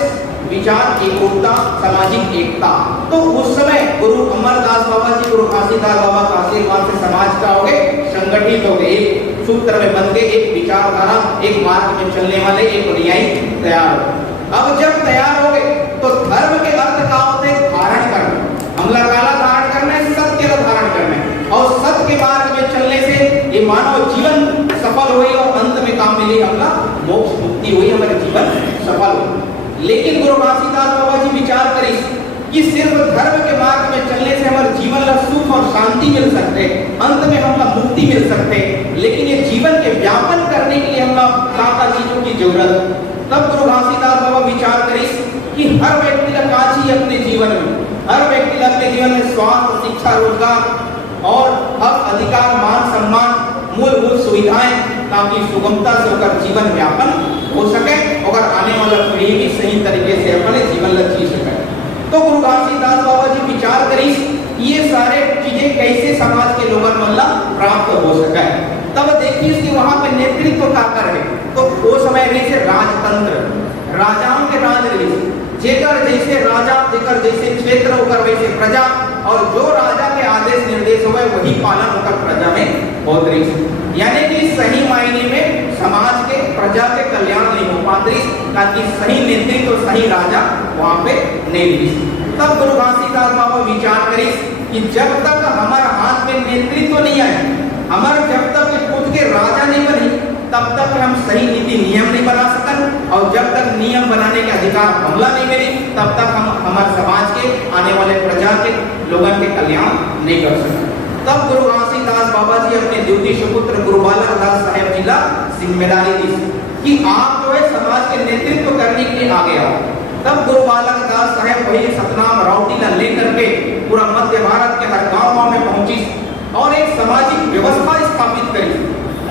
विचार एकता, सामाजिक एकता। तो उस समय गुरु अमरदास बाबा जी, गुरु घासीदास बाबा का आशीर्वाद से समाज का हो गए, संगठित हो गए, एक सूत्र में बन गए, एक विचारधारा, एक मार्ग में चलने वाले एक अनुयायी तैयार हो। अब जब तैयार हो गए तो धर्म के अर्थ का होते धारण करना, हमला काला धारण करना है, सत्य का धारण करना है, और सत्य के मार्ग में चलने से ये मानव जीवन सफल हुई और अंत में काम मिली, हमला मोक्ष मुक्ति हुई, हमारे जीवन सफल हुई। लेकिन गुरु घासीदास बाबा जी विचार करी कि सिर्फ धर्म के मार्ग में चलने से हमारे जीवन में सुख और शांति मिल सकते, अंत में हमला मुक्ति मिल सकते, लेकिन ये जीवन के व्यापन करने के लिए हमला क्या चीजों की जरूरत। तब गुरु घासीदास बाबा विचार करी कि हर व्यक्ति का काज ही अपने जीवन में, हर व्यक्ति अपने जीवन में स्वास्थ्य, शिक्षा, रोजगार और हक, अधिकार, मान सम्मान, मूलभूत सुविधाएं, ताकि सुगमता से होकर जीवन व्यापन हो सके और आने वाला पीढ़ी भी सही तरीके से अपने जीवन जी सके। तो गुरु घासीदास बाबा जी विचार करी ये सारे चीजें कैसे समाज के लोगों मल्ला प्राप्त हो सके। तब देखिए कि वहां पे नेतृत्व का कर है, तो वो समय रही से राजतंत्र, राजाओं के राज रही, जेकर जैसे राजा, जेकर जैसे क्षेत्र होकर वैसे प्रजा, और जो राजा के आदेश निर्देश हुए वही पालन होकर प्रजा में होत रही। यानी कि सही मायने में समाज के, प्रजा के कल्याण नहीं हो पाती, ताकि सही नेतृत्व, सही राजा वहां पे नहीं रही। तब गुरु घासीदास बाबा विचार करी कि जब तक हमारे हाथ में नेतृत्व नहीं आए, हमारे जब तक खुद के राजा नहीं बने, तब तक हम सही नीति नियम नहीं बना सकते, और जब तक नियम बनाने के अधिकार हमला नहीं मिली, तब तक हम हमारे समाज के, आने वाले प्रजा के लोगों के कल्याण नहीं कर सकते। तब गुरु घासीदास बाबा जी अपने द्वितीय सुपुत्र गुरु बालक दास साहेब जी का जिम्मेदारी दी कि आप जो है समाज के नेतृत्व करने के लिए आगे आओ। तब गुरु बालक दास साहेब वही सतनाम राउटी न लेकर के पूरा मध्य भारत के हर गांव में पहुंची और एक सामाजिक व्यवस्था स्थापित करी,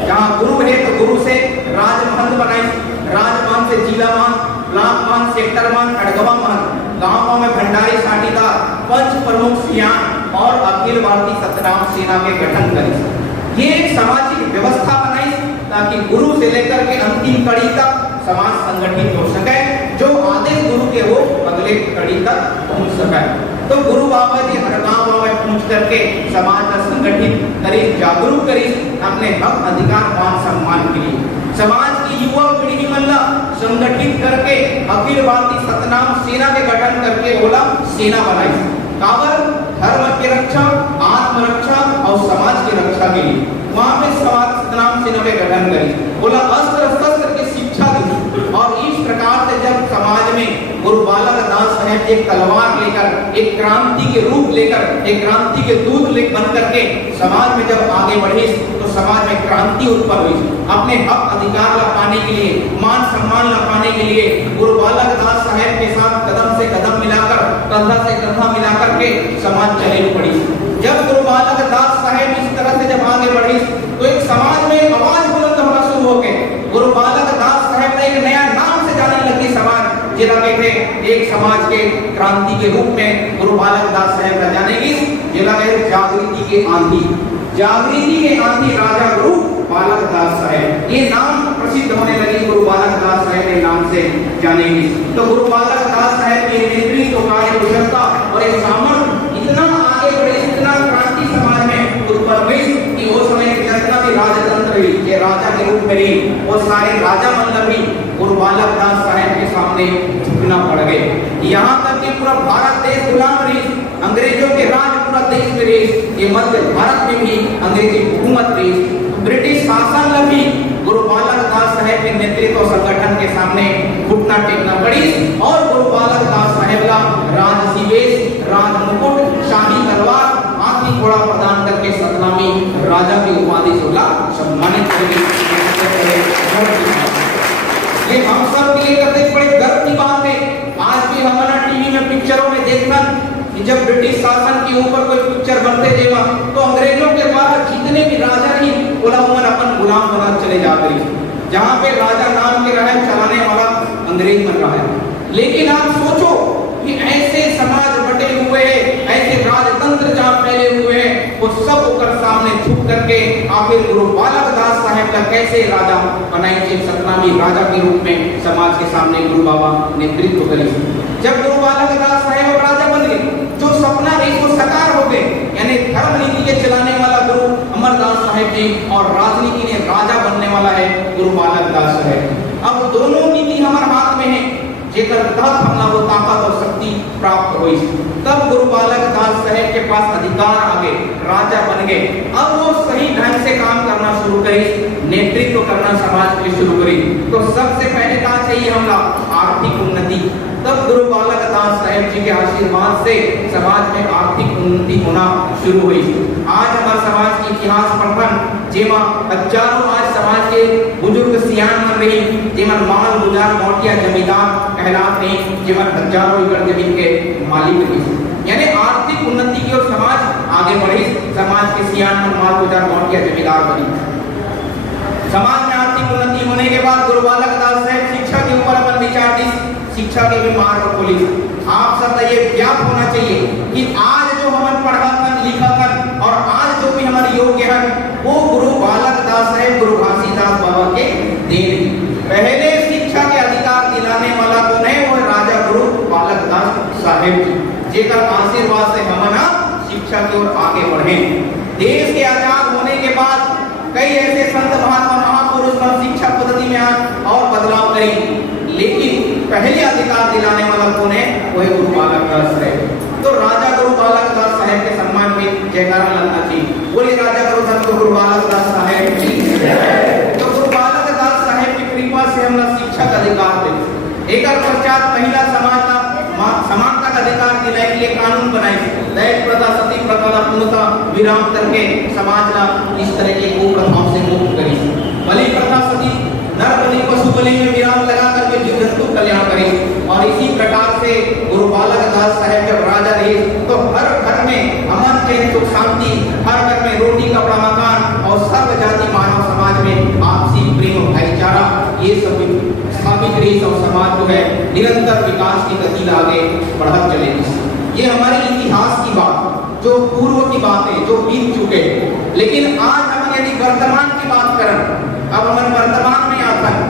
जहाँ गुरु है तो गुरु से राजमहल बनाई, राजमान से जिलामान, ब्लॉकमान, सेक्टरमान, खड़गवामान, गांव में भंडारी साटीदार, पंच प्रमुख सियान और अखिल भारतीय सतनाम सेना के गठन करी। ये एक सामाजिक व्यवस्था बनाई ताकि गुरु से लेकर के अंतिम कड़ी तक समाज संगठित हो सके, जो आदेश गुरु के वो अगले कड़ी तक पहुंच सके। तो गुरु बाबा जी हर गांव में पहुंच करके समाज का संगठित करी, जागरूक करी अपने हक, अधिकार, मान सम्मान के लिए। समाज की युवा पीढ़ी मल्ला संगठित करके अखिल भारतीय सतनाम सेना के गठन करके बोला सेना बनाई, काबर धर्म की रक्षा, आत्मरक्षा और समाज की रक्षा के लिए। वहां पे समाज सतनाम सेना के गठन करी, बोला अस्त्र शस्त्र की शिक्षा दी, और इस प्रकार से जब समाज में गुरु बालक दास साहेब एक तलवार लेकर, एक क्रांति के रूप लेकर, एक क्रांति के दूत बन करके समाज में जब आगे बढ़े, तो समाज में क्रांति उत्पन्न हुई। अपने हक अधिकार ला पाने के लिए, मान सम्मान ला पाने के लिए गुरु बालक दास साहेब के साथ कदम से कदम मिलाकर, कंधा से कंधा मिलाकर के समाज चले पड़ी। जब गुरु बालक दास साहेब इस तरह से जब आगे बढ़ी, तो एक समाज में आवाज बुलंद होना शुरू हो गए। गुरु बालक दास साहेब ने एक नया नाम से जाने लगी समाज, जिला के थे एक समाज के क्रांति के रूप में गुरु बालक दास साहेब का जानेगी, जिला के जागृति के आंधी, जागृति के आंधी राजा गुरु बालक दास साहेब, ये नाम प्रसिद्ध होने लगी, गुरु बालक दास साहेब के नाम से जानेगी। तो गुरु बालक दास साहेब के नेतृत्व, कार्य कुशलता और एक सामर्थ्य इतना आगे बढ़े, इतना क्रांति समाज में उत्पन्न हुई कि वो समय जितना भी राजतंत्र हुई, ये राजा के रूप में रही, वो सारे राजा मतलब भी गुरु बालक दास साहेब के सामने झुकना पड़ गए। यहाँ तक कि पूरा भारत देश गुलाम रही, अंग्रेजों के राज पूरा देश में रही, ये मध्य भारत में भी अंग्रेजी हुकूमत रही, ब्रिटिश शासन में भी गुरु बालक दास साहेब के नेतृत्व संगठन के सामने घुटना टेकना पड़ी, और गुरु बालक दास साहेब का राजसी वेश, राज मुकुट, शाही तलवार, हाथी घोड़ा प्रदान करके राजा की उपाधि से सम्मानित करेंगे। ये हम सब के लिए करते बड़े गर्व की बात है। आज भी हमारा टीवी में पिक्चरों में देखना कि जब ब्रिटिश शासन के ऊपर कोई पिक्चर बनते जेवा तो अंग्रेजों के द्वारा जितने भी राजा ही उमर अपन गुलाम बना चले जाते हैं। जहाँ पे राजा नाम के रहे चलाने वाला अंग्रेज बन रहा है। लेकिन आप सोचो कि ऐसे समाज बटे हुए हैं, ऐसे राजतंत्र जहाँ फैले हुए हैं, वो सब ऊपर सामने झुक करके आखिर गुरु बालक दास साहेब का कैसे राजा बनाई थे, सतनामी राजा के रूप में समाज के सामने गुरु बाबा नेतृत्व करी। जब गुरु बालक दास साहेब राजा बन गए, जो सपना है वो साकार हो गए, यानी धर्म नीति के चलाने वाला गुरु अमरदास साहेब जी और राजनीति ने राजा बनने वाला है गुरु बालक दास साहेब। अब दोनों नीति हमारे हाथ में है, जेकर तहत हमला वो ताकत और शक्ति प्राप्त हुई। तब गुरु बालक दास साहेब के पास अधिकार आ गए, राजा बन गए। अब वो सही ढंग से काम करना शुरू करी, नेतृत्व करना समाज के लिए शुरू करी। तो सबसे पहले कहा चाहिए हमला आर्थिक उन्नति। तब गुरु बालक दास साहेब जी के आशीर्वाद से समाज में आर्थिक उन्नति होना शुरू हुई। आज हमारे समाज की इतिहास पढ़न जेमा हजारों आज समाज के बुजुर्ग सियान बन रही, जेमन माल गुजार मोटिया जमींदार कहलाते हैं, जेमन हजारों एकड़ जमीन के मालिक भी। यानी आर्थिक उन्नति की ओर समाज आगे बढ़ी, समाज के सियान में माल गुजार मोटिया जमींदार बनी। समाज में आर्थिक उन्नति होने के बाद गुरु बालक दास साहेब शिक्षा के ऊपर अपन विचार दी, शिक्षा के भी मार्ग खोली। आप सब ये ज्ञात होना चाहिए कि आज जो हम पढ़ा लिखा और आज जो भी हमारे योग्य है वो गुरु बालक दास साहेब गुरु घासीदास बाबा के देन। पहले शिक्षा के अधिकार दिलाने वाला कौन है? वो राजा गुरु बालक दास साहेब जी, जेकर आशीर्वाद से हम ना शिक्षा की ओर आगे बढ़े। देश के आजाद होने के बाद कई ऐसे संत महात्मा महापुरुष शिक्षा पद्धति में आज और बदलाव करें, लेकिन पहले अधिकार दिलाने वाला कौन है? वो है गुरु बालक दास साहेब। तो राजा गुरु बालक दास साहेब के सम्मान में जयकारा लगना चाहिए। बोलिए राजा गुरु बालक दास साहेब जी। तो गुरु बालक दास साहेब की कृपा से हम शिक्षा का अधिकार दे। एक पश्चात महिला समाज का समानता का अधिकार दिलाने के लिए कानून बनाए। दहेज प्रथा, सती प्रथा पूर्णतः विराम करके समाज का इस तरह के कुप्रथाओं से मुक्त करी। बलि प्रथा, सती नर बलि पशु बलि में विराम लगा करके जीव जंतु कल्याण करे। और इसी प्रकार से गुरु बालक दास साहेब जब राजा रहे तो हर घर में अमन चैन सुख शांति, हर घर में रोटी कपड़ा मकान और सर्व जाति मानव समाज में आपसी प्रेम भाईचारा ये सब स्थापित रही। और समाज जो है निरंतर विकास की गति आगे बढ़त चलेगी। ये हमारे इतिहास की बात, जो पूर्व की बात है, जो बीत चुके। लेकिन आज हम यदि वर्तमान की बात करें, अब हम वर्तमान में आता है,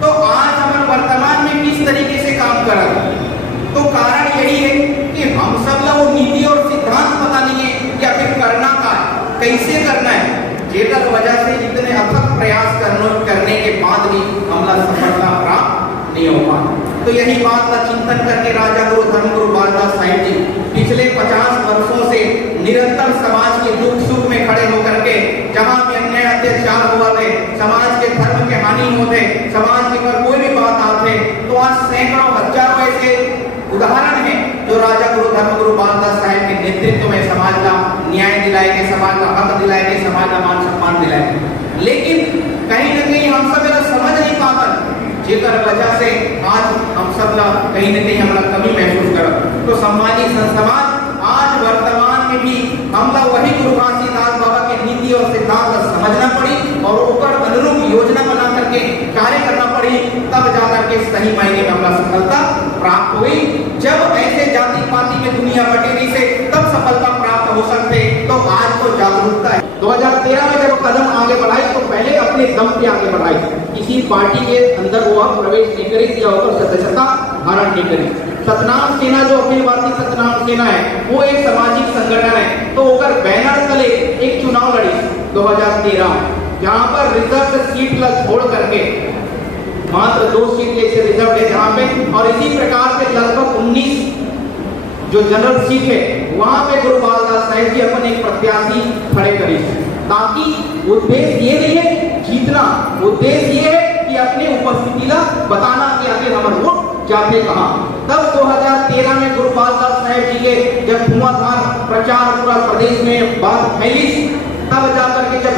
तो आज हम वर्तमान में किस तरीके से काम करें? तो कारण यही है कि हम सब लोग वो नीति और सिद्धांत पता नहीं है या फिर करना का कैसे करना है, जेकर वजह से इतने अथक प्रयास करने के बाद भी हमला सफलता प्राप्त नहीं हो पाता। तो यही बात का चिंतन करके राजा गुरु धर्म गुरु बालदास साहेब जी पिछले 50 वर्षों से निरंतर समाज के दुख सुख में खड़े होकर के, जहाँ भी अन्याय अत्याचार हुआ थे, समाज के धर्म के हानि होते, समाज के ऊपर कोई भी बात आते, तो आज सैकड़ों हजारों ऐसे उदाहरण है जो राजा गुरु धर्म गुरु बालदास साहेब के नेतृत्व में समाज का न्याय दिलाए गए, समाज का हक दिलाए गए, समाज का मान सम्मान दिलाए। लेकिन कहीं न कहीं हम सब समझ नहीं पाते, जेकर वजह से आज हम सब कहीं न कहीं हमारा कमी महसूस कर। तो सम्मानित समाज आज वर्तमान में भी हम लोग वही गुरु घासीदास बाबा के नीति और सिद्धांत समझना पड़ी और ऊपर अनुरूप योजना बना करके कार्य करना पड़ी, तब जाकर के सही मायने में हमारा सफलता प्राप्त हुई। जब ऐसे जाति पाति में दुनिया बटेरी से तब सफलता प्राप्त हो सकते, तो आज तो जागरूकता है। 2013 में जब कदम आगे बढ़ाई तो पहले अपने दम पे आगे बढ़ाई, किसी पार्टी के अंदर वो प्रवेश नहीं करी या होकर सदस्यता धारण नहीं करी। सतनाम सेना जो अखिल भारतीय सतनाम सेना है वो एक सामाजिक संगठन है, तो ओकर बैनर तले एक चुनाव लड़ी 2013, जहाँ पर रिजर्व सीट छोड़ करके मात्र 2 सीट ऐसे रिजर्व है जहाँ पे, और इसी प्रकार से लगभग 19 जो जनरल सीट है वहाँ पे गुरु बालदास साहेब जी अपन एक प्रत्याशी खड़े करे, ताकि उद्देश्य ये नहीं है जीतना, उद्देश्य ये है कि अपने उपस्थिति ला बताना कि आखिर हमारे वोट जाते कहाँ। तब 2013 में गुरु बालदास साहेब जी के जब धुआंधार प्रचार पूरा प्रदेश में बात फैली, तब जाकर के जब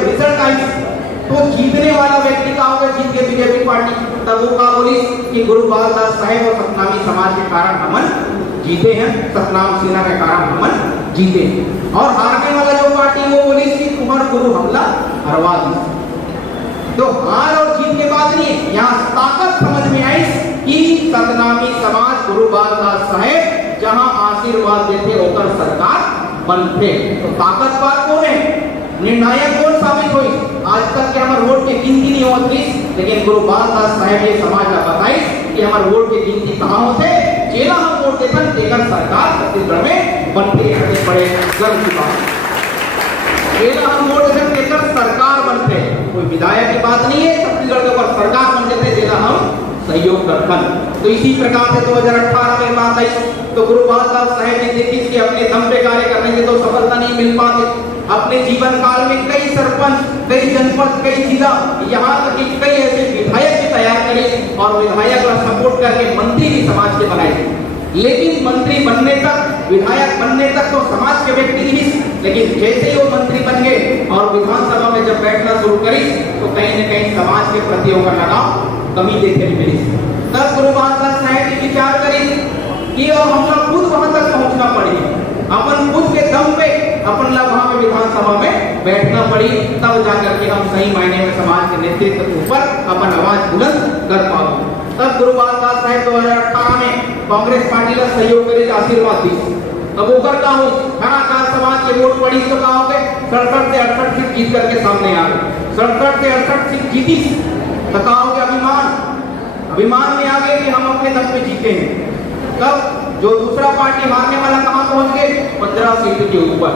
पार्टी, तब वो का बोली कि गुरु बालदास साहेब और सतनामी समाज के कारण हमन जीते हैं, सतनाम सिन्हा के कारण हमन जीते। और हारने वाला जो पार्टी वो बोली कि कुमार गुरु हमला हरवा दी। तो हार और जीत के बात नहीं, यहाँ ताकत समझ में आई कि सतनामी समाज गुरु बालदास साहेब जहां आशीर्वाद देते होकर सरकार बनते। तो ताकतवर कौन है, निर्णायक कौन साबित हुई? आज तक के हमारे वोट की गिनती नहीं होती, लेकिन गुरु बालदास साहेब ये समाज का बताई कि हमारे वोट की गिनती कहाँ होते, जेला हम वोट देकर सरकार छत्तीसगढ़ में बनते रहते बड़े गर्व की बात। जेला हम वोट देकर सरकार बनते, कोई विधायक की बात नहीं है, छत्तीसगढ़ के ऊपर सरकार बन जाते, जेला हम सहयोग करते। तो इसी प्रकार से 2018 में बात आई तो गुरु बालदास साहेब ने देखी कि अपने दम पे कार्य करने से तो सफलता नहीं मिल पाती। अपने जीवन काल में कई सरपंच, कई जनपद, कई जिला, यहाँ तक कि कई ऐसे विधायक भी तैयार करे और विधायक का सपोर्ट करके मंत्री भी समाज के बनाए। लेकिन मंत्री बनने तक, विधायक बनने तक तो समाज के व्यक्ति ही, लेकिन जैसे ही वो मंत्री बन गए और विधानसभा में जब बैठना शुरू करी तो कहीं न कहीं समाज के प्रति होकर लगाव कमी देखने मिली। तब गुरु बालदास साहेब ने विचार करी कि हम लोग खुद वहां तक पहुंचना पड़ेगा, अपन खुद के दम पे अपन लोग वहां पे विधानसभा में बैठना पड़ी, तब जाकर के हम सही मायने में समाज के नेतृत्व के ऊपर अपन आवाज बुलंद कर पाओगे। तब गुरु बालदास साहेब 2018 में कांग्रेस पार्टी का सहयोग करे आशीर्वाद दी। अब ओकर का हो खराकार समाज के वोट पड़ी तो का हो गए 67 से 68 सीट जीत करके सामने आ गए। 67 से 68 सीट जीती तो का हो गया अभिमान में आ गए कि हम अपने दम पे जीते हैं। तब जो दूसरा पार्टी हारने वाला कहां पहुंच गए 15 सीट के ऊपर।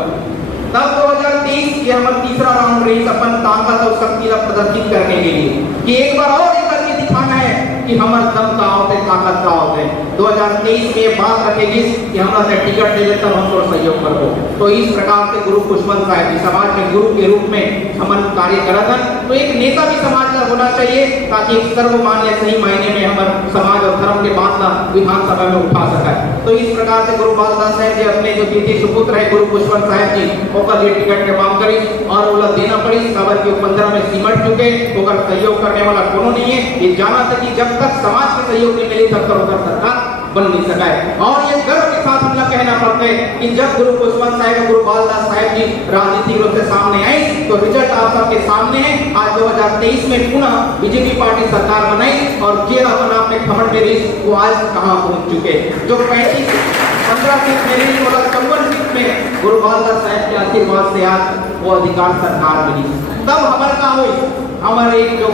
तब 2023 ये हमारा तीसरा राउंड रही अपन ताकत और शक्ति का प्रदर्शित करने के लिए कि एक बार और एक करके दिखाना है कि हमारा दम का होते, ताकत का होते। 2023 में बात रखेगी कि हमारा से टिकट दे तब हम लोग सहयोग कर दो। तो इस प्रकार से गुरु पुष्पवंत साहब समाज में गुरु के रूप में हमन कार्य करत हन। तो एक नेता भी समाज का होना चाहिए ताकि एक सर्वमान्य सही मायने में हमारे समाज और धर्म के बात ना विधानसभा में उठा सके। तो इस प्रकार से गुरु बालदास साहब जी अपने जो द्वितीय सुपुत्र है गुरु पुष्पवंत साहब जी ओकर लिए टिकट के मांग करी और ओला देना पड़ी। खबर के 15 में सिमट चुके, ओकर सहयोग करने वाला कोनो नहीं है। ये जाना था कि जब तक समाज के सहयोग नहीं मिले तब तक ओकर सरकार बन नहीं सका है। और ये गर्व के साथ हम लोग कहना पड़ता है कि जब गुरु पुष्पवंत साहब गुरु बालदास साहब जी राजनीतिक रूप से सामने आए तो रिजल्ट आप सबके सामने है। आज 2023 में पुनः बीजेपी पार्टी सरकार बनाई और जे अपन आपने खबर में रही वो आज कहां पहुंच चुके, जो 15 सीट में रही 54 सीट में गुरु बालदास साहब के आशीर्वाद से आज वो अधिकार सरकार मिली। तब हमारे का हुई हमारे एक जो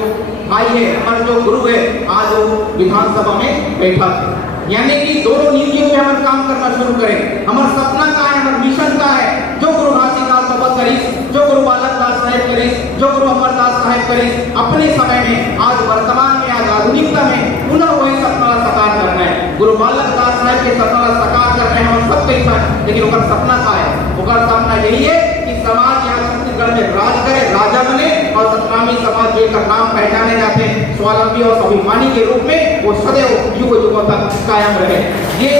भाई है, हमारे जो गुरु है, आज वो विधानसभा में बैठा है। यानी कि दोनों नीतियों में हम काम करना शुरू करें। हमारा सपना का है, हमारा मिशन का है, जो गुरु घासीदास बाबा करी, जो गुरु बालकदास साहेब करी, जो गुरु अमरदास साहेब करी, अपने समय में आज वर्तमान में आज आधुनिकता में पुनः वही सपना साकार करना है। गुरु बालकदास साहेब के सपना साकार करना है हम सब के साथ, लेकिन उनका सपना का है, उनका सपना यही है कि समाज यहाँ छत्तीसगढ़ में राज करे, राजा बने और सतनामी समाज जो का नाम पहचाने जाते हैं स्वावलंबी और स्वाभिमानी के रूप में वो सदैव युग युगों तक कायम रहे। ये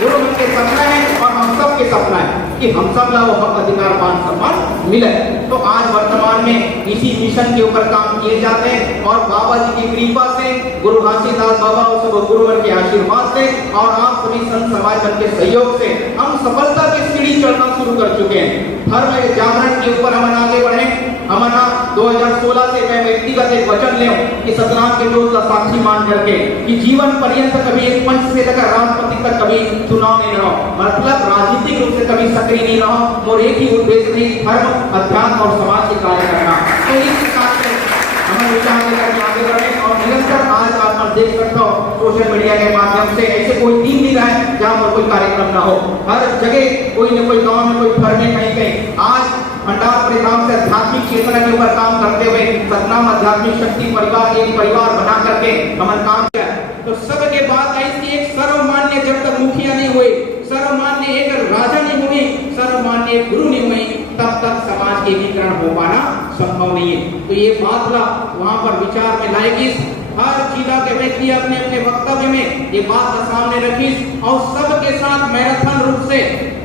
गुरु के सपना है और हम सब के सपना है कि हम सब लोग हक अधिकार मान सम्मान मिले। तो आज वर्तमान में इसी मिशन के ऊपर काम किए जाते हैं और बाबा जी की कृपा से गुरु घासीदास बाबा और सब गुरुवर के आशीर्वाद से और आप सभी संत समाज के सहयोग से हम सफलता की सीढ़ी चढ़ना शुरू कर चुके हैं। धर्म जागरण के ऊपर हम आगे बढ़े। हमारा 2016 से मैं व्यक्तिगत एक वचन ले कि सतनाम के जोत का साक्षी मान करके कि जीवन पर्यंत कभी एक पंच से लेकर राष्ट्रपति तक कभी चुनाव नहीं रहा, मतलब राजनीतिक रूप से कभी सक्रिय नहीं रहा और एक ही उद्देश्य नहीं धर्म अध्यात्म और समाज के कार्य करना। तो इस प्रकार से हमें विचार लेकर के आगे बढ़े और निरंतर आज आप देख सकते हो सोशल मीडिया के माध्यम से ऐसे कोई दिन नहीं रहा है जहाँ पर कोई कार्यक्रम ना हो। हर जगह कोई न कोई गांव में कोई घर में कहीं कहीं आज भंडार परिधाम से आध्यात्मिक चेतना के ऊपर काम करते हुए सतनाम आध्यात्मिक शक्ति परिवार एक परिवार बना करके हमने काम किया। तो सबके बात आई कि एक सर्वमान्य जब तक मुखिया नहीं हुए, सर्वमान्य एक राजा नहीं हुई, सर्वमान्य गुरु नहीं हुई, तब तक समाज के एकीकरण हो पाना संभव नहीं है। तो ये बात वहां पर विचार में लाएगी। हर जिला के व्यक्ति अपने अपने वक्तव्य में ये बात सामने रखी और सबके साथ मैराथन रूप से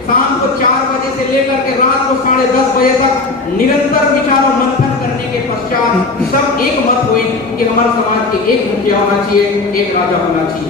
शाम को 4 बजे से लेकर के रात को 10:30 बजे तक निरंतर विचार और मंथन करने के पश्चात सब एक मत हुए कि हमारे समाज के एक मुखिया होना चाहिए, एक राजा होना चाहिए।